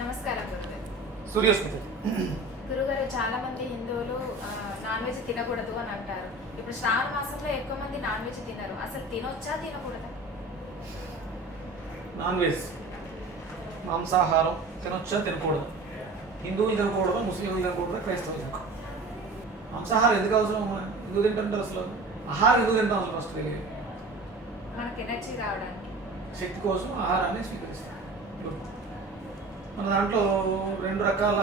నమస్కారం గురుగారు. సూర్యోస్మిత. గురుగారు, చాలా మంది హిందువులు నాన్ వెజ్ తినకూడదు అని అంటారు. ఇప్పుడు శ్రావణ మాసంలో ఎక్కువ మంది నాన్ వెజ్ తినరు. అసలు తినొచ్చా తినకూడదా? నాన్ వెజ్ మాంసాహారం తినొచ్చా తినకూడదు? హిందువులు తినకూడదు, ముస్లింలు తినకూడదు, క్రైస్తవులు తినకూడదు. మాంసాహారం ఎందుకు అవసరం? ఎందుకు తింటారు అసలు? ఆహారం ఎందుకు తింటాం అసలు? ఫస్ట్ తెలియదు. మనకి ఎనర్జీ రావడానికి, శక్తి కోసం ఆహారాన్ని స్వీకరిస్తాం. మన దాంట్లో రెండు రకాల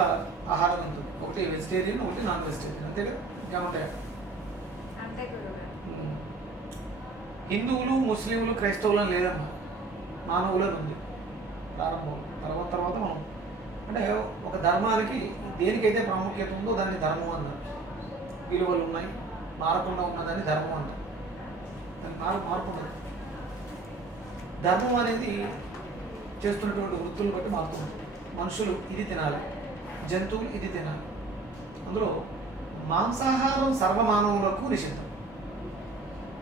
ఆహారం ఉంటుంది. ఒకటి వెజిటేరియన్, ఒకటి నాన్ వెజిటేరియన్. అంతే కదా? ఇంకా ఉంటాయి. అంతే గురుగారు. హిందువులు, ముస్లింలు, క్రైస్తవులు అని లేదమ్మా, మానవులను ఉంది ప్రారంభం. తర్వాత మనం అంటే ఒక ధర్మానికి దేనికైతే ప్రాముఖ్యత ఉందో దాన్ని ధర్మం అన్నారు. విలువలు ఉన్నాయి, మారకుండా ఉన్నదాన్ని ధర్మం అంటారు. దాన్ని మార్పు ఉండదు. ధర్మం అనేది చేస్తున్నటువంటి వృత్తులు బట్టి మారుతుంది. మనుషులు ఇది తినాలి, జంతువులు ఇది తినాలి. అందులో మాంసాహారం సర్వమానవులకు నిషిద్ధం.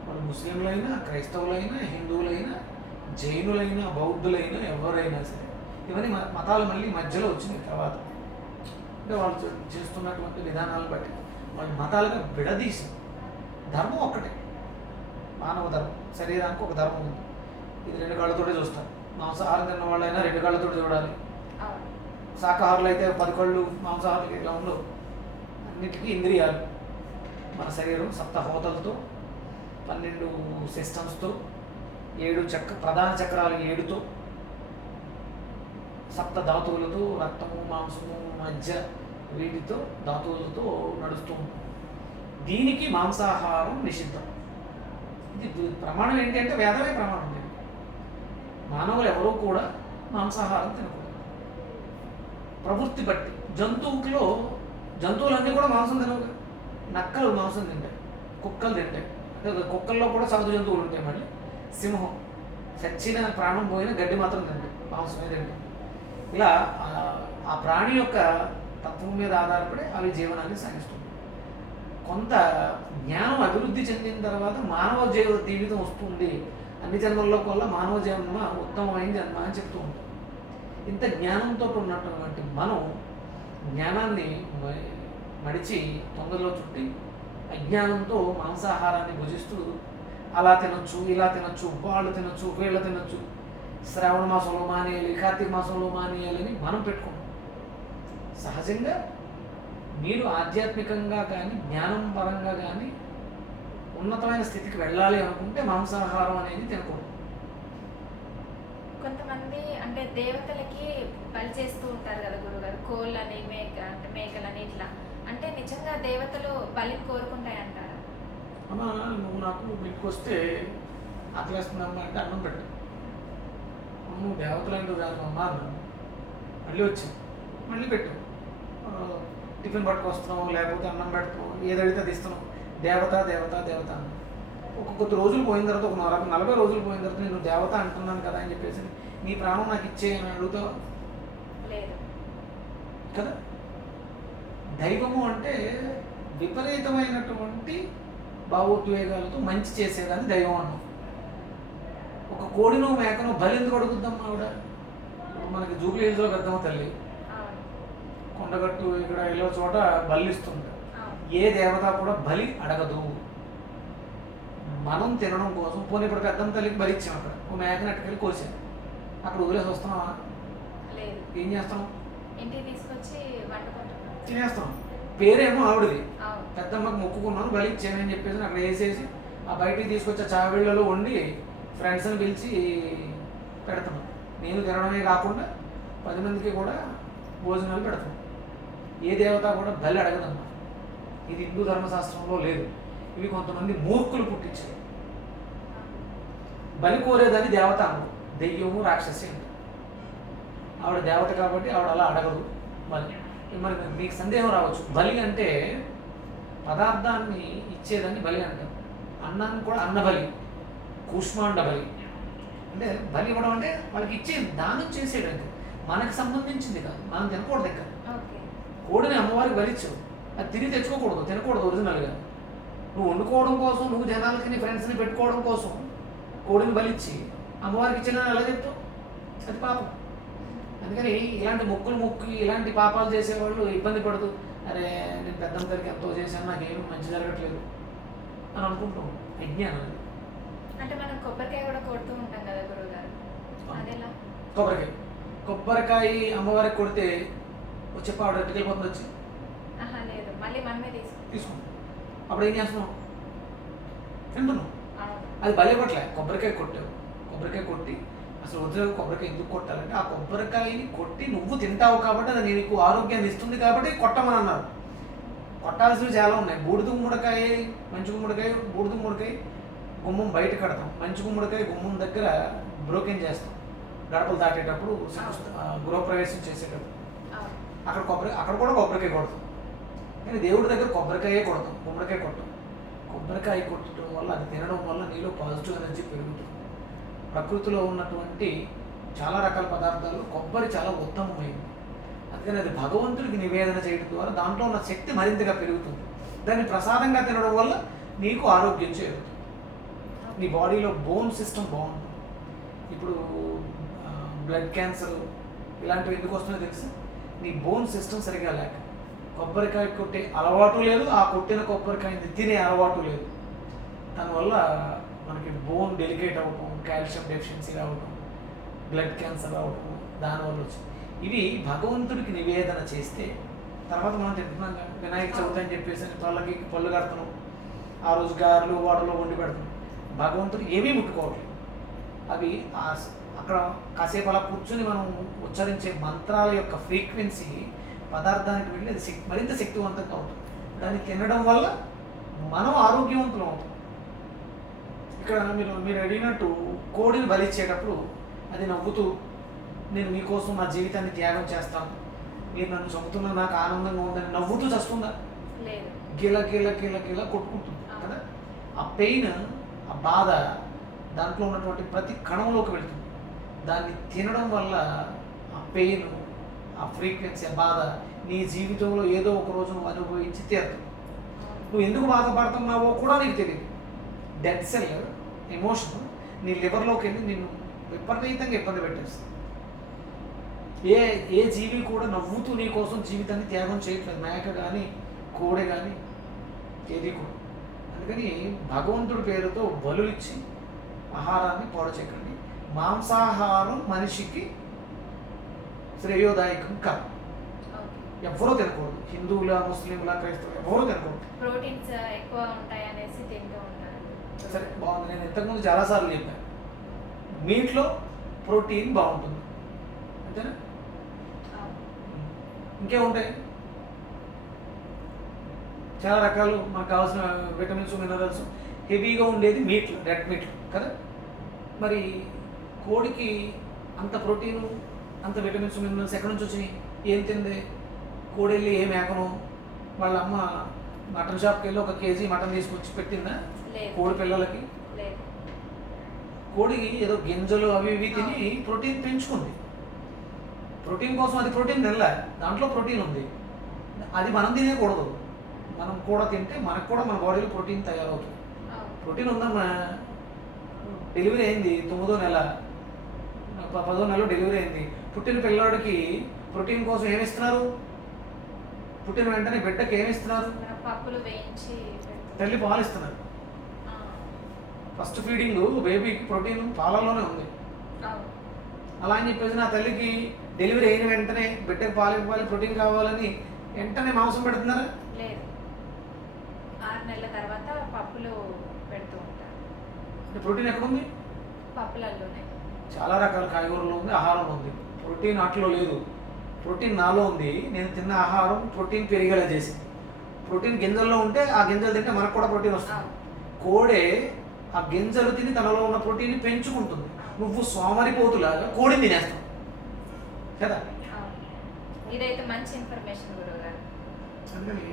వాళ్ళు ముస్లింలైనా, క్రైస్తవులైనా, హిందువులైనా, జైనులైనా, బౌద్ధులైనా, ఎవరైనా సరే, ఇవన్నీ మతాలు మళ్ళీ మధ్యలో వచ్చినాయి తర్వాత. అంటే వాళ్ళు చేస్తున్నటువంటి విధానాలను బట్టి వాళ్ళు మతాలుగా విడదీసి ధర్మం ఒక్కటే, మానవ ధర్మం. శరీరానికి ఒక ధర్మం ఉంది. ఇది రెండు కళ్ళతోటే చూస్తారు. మాంసాహారం తిన్న వాళ్ళైనా రెండు కళ్ళతోటి చూడాలి. శాకాహారులు అయితే 10 కళ్ళు, మాంసాహారులకి ఇట్లా ఉండవు. అన్నిటికీ ఇంద్రియాలు. మన శరీరం సప్తహోతలతో, 12 సిస్టమ్స్తో, 7 ప్రధాన చక్రాలు 7తో, సప్త ధాతువులతో, రక్తము, మాంసము, మధ్య వీటితో, ధాతువులతో నడుస్తూ ఉంటుంది. దీనికి మాంసాహారం నిషిద్ధం. ఇది ప్రమాణం ఏంటి అంటే వేదమే ప్రమాణం. మానవులు ఎవరూ కూడా మాంసాహారం తినకూడదు. ప్రవృత్తి బట్టి జంతువులన్నీ కూడా మాంసం తినవు. నక్కలు మాంసం తింటాయి, కుక్కలు తింటాయి. కుక్కల్లో కూడా సాధు జంతువులు ఉంటాయి. మళ్ళీ సింహం చచ్చిన ప్రాణం పోయిన గడ్డి మాత్రం తింటాయి, మాంసమే తింటాయి. ఇలా ఆ ప్రాణి యొక్క తత్వం మీద ఆధారపడి అవి జీవనాన్ని సాగిస్తుంది. కొంత జ్ఞానం అభివృద్ధి చెందిన తర్వాత మానవ జీవితం వస్తుంది. అన్ని జన్మల్లో కూడా మానవ జన్మ ఉత్తమమైన జన్మ అని చెప్తూ ఉంటాం. ఇంత జ్ఞానంతో ఉన్నటువంటి మనం జ్ఞానాన్ని మడిచి తొందరలో చుట్టి అజ్ఞానంతో మాంసాహారాన్ని భుజిస్తూ అలా తినొచ్చు, ఇలా తినొచ్చు, వాళ్ళు తినొచ్చు, వీళ్ళు తినొచ్చు, శ్రావణ మాసంలో మానేయాలి, కార్తీక మాసంలో మానేయాలని మనం పెట్టుకుంటాం. సహజంగా మీరు ఆధ్యాత్మికంగా కానీ జ్ఞానం పరంగా కానీ ఉన్నతమైన స్థితికి వెళ్ళాలి అనుకుంటే మాంసాహారం అనేది తినకూడదు. కొంతమంది అంటే దేవతలకి బలి చేస్తూ ఉంటారు కదా గురుగారు, కోళ్ళని, మేకలని ఇట్లా. అంటే నిజంగా దేవతలు బలిని కోరుకుంటాయంటారా? అమ్మా, నువ్వు నాకు ఇంటికి వస్తే ఆకలేస్తుందమ్మా అంటే అన్నం పెట్టు. నువ్వు దేవతలు అంటూ కాదు అమ్మా అన్నాను. మళ్ళీ వచ్చి మళ్ళీ పెట్టు. టిఫిన్ పట్టుకొస్తున్నావు, లేకపోతే అన్నం పెడుతున్నావు, ఏదైతే అది ఇస్తున్నావు. దేవత దేవత దేవత అన్న. కొద్ది రోజులు పోయిన తర్వాత, ఒక 40 రోజులు పోయిన తర్వాత నేను దేవత అంటున్నాను కదా అని చెప్పేసి నీ ప్రాణం నాకు ఇచ్చేయని అడుగుతావు కదా. దైవము అంటే విపరీతమైనటువంటి భావోద్వేగాలతో మంచి చేసేదాన్ని దైవం అన్నాం. ఒక కోడినో మేకనో బలి ఎందుకు అడుగుద్దాం ఆవిడ? మనకి జూబ్లీ హిల్స్లో పెద్దమ్మ తల్లి కొండగట్టు ఇక్కడ ఇలా చోట బలిస్తుంది. ఏ దేవత కూడా బలి అడగదు. మనం తినడం కోసం. పోనీ ఇప్పుడు పెద్దమ్మ తల్లికి బలి ఇచ్చాం. అక్కడ ఓ మేకని అట్టుకెళ్ళి కోసాం. అక్కడ వదిలేసి వస్తున్నావా? ఏం చేస్తాం? ఇంటికి తీసుకొచ్చి తినేస్తాం. పేరేమో ఆవిడది. పెద్దమ్మకి మొక్కుకున్నాను, బలి ఇచ్చానని చెప్పేసి అక్కడ వేసేసి ఆ బయటికి తీసుకొచ్చి చావిళ్ళలో వండి ఫ్రెండ్స్ని పిలిచి పెడతాం. నేను తినడమే కాకుండా 10 మందికి కూడా భోజనాలు పెడతాం. ఏ దేవత కూడా బలి అడగదమ్మా. ఇది హిందూ ధర్మశాస్త్రంలో లేదు. ఇవి కొంతమంది మూర్ఖులు పుట్టించారు. బలి కోరేదని దేవత అన్నారు. దెయ్యము, రాక్షసి అంటారు. ఆవిడ దేవత కాబట్టి ఆవిడ అలా అడగదు బలి. మరి మీకు సందేహం రావచ్చు, బలి అంటే పదార్థాన్ని ఇచ్చేదాన్ని బలి అంటారు. అన్నాన్ని కూడా అన్నబలి, కూష్మాండ బలి. అంటే బలి ఇవ్వడం అంటే వాళ్ళకి ఇచ్చే దానం చేసేయడానికి, మనకు సంబంధించింది కాదు. మనం తినకూడదు. ఇక్కడ కోడిని అమ్మవారికి బలిచ్చావు, అది తిరిగి తెచ్చుకోకూడదు, తినకూడదు. ఒరిజినల్గా నువ్వు వండుకోవడం కోసం, నువ్వు జనాలకి నీ ఫ్రెండ్స్ని పెట్టుకోవడం కోసం కోడిని బలిచ్చి అమ్మవారికి ఇచ్చిన ఎలా చెప్తావు? అది పాపం. అందుకని ఇలాంటి మొక్కి ఇలాంటి పాపాలు చేసేవాళ్ళు ఇబ్బంది పడుతూ అరే నేను పెద్దమ్మ గారికి ఎంతో చేశాను నాకేం మంచి జరగట్లేదు అని అనుకుంటాం. అజ్ఞానం అది. అంటే మనం కొబ్బరికాయ కూడా కొడుతూ ఉంటాం కదా గురువుగారు, అదేలా? కొబ్బరికాయ అమ్మవారికి కొడితే వచ్చే పాడు ఎట్టుకెళ్ళిపోతుంది వచ్చి ఆహా లేదు, మళ్ళీ మనమే తీసుకుంటాం. అప్పుడు ఏం చేస్తున్నాం? తింటున్నాం. అవును. అది బలిపట్లే. కొబ్బరికాయ కొట్టావు, కొబ్బరికాయ కొట్టి అసలు వదిలేదు కొబ్బరికాయ ఎందుకు కొట్టాలంటే ఆ కొబ్బరికాయని కొట్టి నువ్వు తింటావు కాబట్టి అది నీకు ఆరోగ్యాన్ని ఇస్తుంది కాబట్టి కొట్టమని అన్నారు. కొట్టాల్సినవి చాలా ఉన్నాయి. బూడిద గుమ్మడికాయ, మంచి గుమ్మడికాయ, బూడిద గుమ్మడికాయ గుమ్మం బయట కడతాం, మంచి గుమ్మడికాయ గుమ్మం దగ్గర బ్రోకెన్ చేస్తాం గడపలు దాటేటప్పుడు, గృహప్రవేశం చేసేటప్పుడు అవును. అక్కడ కూడా కొబ్బరికాయ కొడతాం. కానీ దేవుడి దగ్గర కొబ్బరికాయే కొడతాం, గుమ్మడికాయ కొడతాం. కొబ్బరికాయ కొట్టడం వల్ల అది తినడం వల్ల నీలో పాజిటివ్ ఎనర్జీ పెరుగుతుంది. ప్రకృతిలో ఉన్నటువంటి చాలా రకాల పదార్థాలు కొబ్బరి చాలా ఉత్తమమైంది. అందుకని అది భగవంతుడికి నివేదన చేయడం ద్వారా దాంట్లో ఉన్న శక్తి మరింతగా పెరుగుతుంది. దాన్ని ప్రసాదంగా తినడం వల్ల నీకు ఆరోగ్యం చేరుతుంది. నీ బాడీలో బోన్ సిస్టమ్ బాగుంటుంది. ఇప్పుడు బ్లడ్ క్యాన్సర్ ఇలాంటివి ఎందుకు వస్తున్నాయో తెలుసు, నీ బోన్ సిస్టమ్ సరిగా లేక. కొబ్బరికాయ కొట్టే అలవాటు లేదు, ఆ కొట్టిన కొబ్బరికాయని తినే అలవాటు లేదు. దానివల్ల మనకి బోన్ డెలికేట్ అవ్వటం, కాల్షియం డెఫిషియన్సీ రావటం, బ్లడ్ క్యాన్సర్ రావటం దానివల్ల వచ్చింది. ఇవి భగవంతుడికి నివేదన చేస్తే తర్వాత మనం తింటున్నాం కదా, వినాయక చవితి అని చెప్పేసి పళ్ళకి పళ్ళు కడుతున్నాం, ఆ రోజు గారెలు వాటలో వండి పెడుతున్నాం. భగవంతుడు ఏమీ ముట్టుకోవట్లేదు. అవి అక్కడ కాసేపు అలా కూర్చొని మనం ఉచ్చరించే మంత్రాల యొక్క ఫ్రీక్వెన్సీ పదార్థానికి వెళ్ళి అది మరింత శక్తివంతంగా అవుతుంది. దాన్ని తినడం వల్ల మనం ఆరోగ్యవంతులం అవుతాం. ఇక్కడ మీరు అడిగినట్టు కోడిని బలిచ్చేటప్పుడు అది నవ్వుతూ నేను మీకోసం నా జీవితాన్ని త్యాగం చేస్తాను, మీరు నన్ను చంపుతున్నా నాకు ఆనందంగా ఉందని నవ్వుతూ చస్తుందా? గిల గిల గిల గిల కొట్టుకుంటుంది కదా. ఆ పెయిన్, ఆ బాధ దాంట్లో ఉన్నటువంటి ప్రతి కణంలోకి వెళ్తుంది. దాన్ని తినడం వల్ల ఆ పెయిన్, ఆ ఫ్రీక్వెన్సీ, ఆ బాధ నీ జీవితంలో ఏదో ఒక రోజు నువ్వు అనుభవించి తీరుతుంది. నువ్వు ఎందుకు బాధపడుతున్నావో కూడా నీకు తెలియదు. డెడ్ సెల్ ఎమోషన్ నీ లివర్లోకి వెళ్ళి నిన్ను విపరీతంగా ఇబ్బంది పెట్టేస్తుంది. ఏ జీవి కూడా నవ్వుతూ నీ కోసం జీవితాన్ని త్యాగం చేయట్లేదు, మేక కానీ కోడె కానీ ఏది కూడా. అందుకని భగవంతుడి పేరుతో బలులు ఇచ్చి ఆహారాన్ని పాడు చేయకండి. మాంసాహారం మనిషికి శ్రేయోదాయకం కాదు. ఎవరో తినకూడదు. హిందువుల, ముస్లింల, క్రైస్తవులు ఎవరో తినకూడదు. ప్రోటీన్స్ ఎక్కువ ఉంటాయి అనేసి తింటూ ఉంటారు. సరే బాగుంది. నేను ఇంతకుముందు చాలాసార్లు చెప్పాను, మీట్లో ప్రోటీన్ బాగుంటుంది అంతేనా? ఇంకేముంటాయి? చాలా రకాలు మనకు కావాల్సిన విటమిన్స్, మినరల్స్ హెవీగా ఉండేది మీట్లు, రెడ్ మీట్లు కదా. మరి కోడికి అంత ప్రోటీను, అంత విటమిన్స్, మినరల్స్ ఎక్కడి నుంచి వచ్చినాయి? ఏం తిందే? కోడి వెళ్ళి ఏ మేకను వాళ్ళ అమ్మ మటన్ షాప్కి వెళ్ళి 1 కేజీ మటన్ తీసుకొచ్చి పెట్టిందా కోడి పిల్లలకి? కోడి ఏదో గింజలు అవి ఇవి తిని ప్రోటీన్ పెంచుకుంది. ప్రోటీన్ కోసం అది ప్రోటీన్ తినలే, దాంట్లో ప్రోటీన్ ఉంది. అది మనం తినేయకూడదు. మనం కూడా తింటే మనకు కూడా మన బాడీలో ప్రోటీన్ తయారవుతుంది. ప్రోటీన్ ఉందమ్మా. డెలివరీ అయింది 9వ నెల, 10వ నెలలో డెలివరీ అయింది. పుట్టిన పిల్లాడికి ప్రోటీన్ కోసం ఏమిస్తున్నారు? పుట్టిన వెంటనే బిడ్డకి ఏమిస్తున్నారు? పప్పులు వేయించి తల్లి పాలు ఇస్తున్నారు. ఫస్ట్ ఫీడింగ్ బేబీకి ప్రోటీన్ పాలలోనే ఉంది. అలా అని చెప్పేసి నా తల్లికి డెలివరీ అయిన వెంటనే బిడ్డకి పాలు ఇవ్వాలి, ప్రోటీన్ కావాలని వెంటనే మాంసం పెడుతున్నారా? లేదు, 6 నెలల తర్వాత పప్పులు పెడుతూ ఉంటారు. ప్రోటీన్ ఎక్కడుంది? పప్పులలోనే. చాలా రకాల కాయగూరలో ఉంది, ఆహారంలో ఉంది. ప్రోటీన్ అట్లో లేదు, ప్రోటీన్ నాలో ఉంది. నేను తిన్న ఆహారం ప్రోటీన్ పెరిగేలా చేసింది. ప్రోటీన్ గింజల్లో ఉంటే ఆ గింజలు తింటే మనకు కూడా ప్రోటీన్ వస్తుంది. కోడే ఆ గింజలు తిని తనలో ఉన్న ప్రోటీన్ని పెంచుకుంటుంది. నువ్వు సోమరిపోతులాగా కోడిని తినేస్తావు కదా. ఇదైతే మంచి ఇన్ఫర్మేషన్ గురువుగారు. అందుకని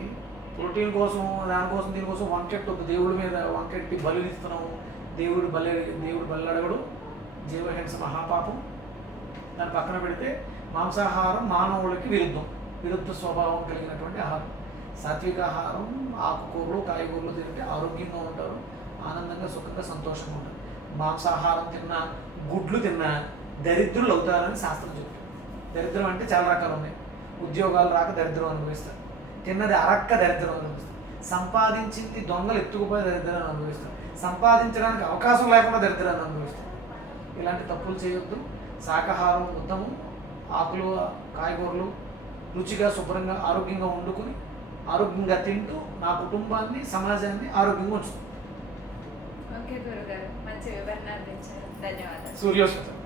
ప్రోటీన్ కోసం, దానికోసం, దీనికోసం వంకెట్టొద్దు. దేవుడి మీద వంకెట్టి బలి ఇస్తున్నాము. దేవుడు బలి అడగడు. జీవహింస మహాపాపం. దాన్ని పక్కన పెడితే మాంసాహారం మానవులకి విరుద్ధ స్వభావం కలిగినటువంటి ఆహారం. సాత్విక ఆహారం, ఆకుకూరలు, కాయగూరలు తింటే ఆరోగ్యంగా ఉంటారు, ఆనందంగా, సుఖంగా, సంతోషంగా ఉంటారు. మాంసాహారం తిన్నా, గుడ్లు తిన్నా దరిద్రులు అవుతారని శాస్త్రం చెప్తుంది. దరిద్రం అంటే చాలా రకాలు ఉన్నాయి. ఉద్యోగాలు రాక దరిద్రం అనుభవిస్తారు, తిన్నది అరక్క దరిద్రం అనుభవిస్తారు, సంపాదించింది దొంగలు ఎత్తుకుపోయి దరిద్రాన్ని అనుభవిస్తారు, సంపాదించడానికి అవకాశం లేకుండా దరిద్రాన్ని అనుభవిస్తారు. ఇలాంటి తప్పులు చేయొద్దు. శాకాహారం ఉత్తమం. ఆకులు కాయగూరలు రుచిగా శుభ్రంగా ఆరోగ్యంగా వండుకొని ఆరోగ్యంగా తింటూ నా కుటుంబాన్ని సమాజాన్ని ఆరోగ్యంగా ఉంచుతాను. ఓకే గురుగారు, మంచి వివరణ అందించారు. ధన్యవాదాలు. సూర్యోస్మితం.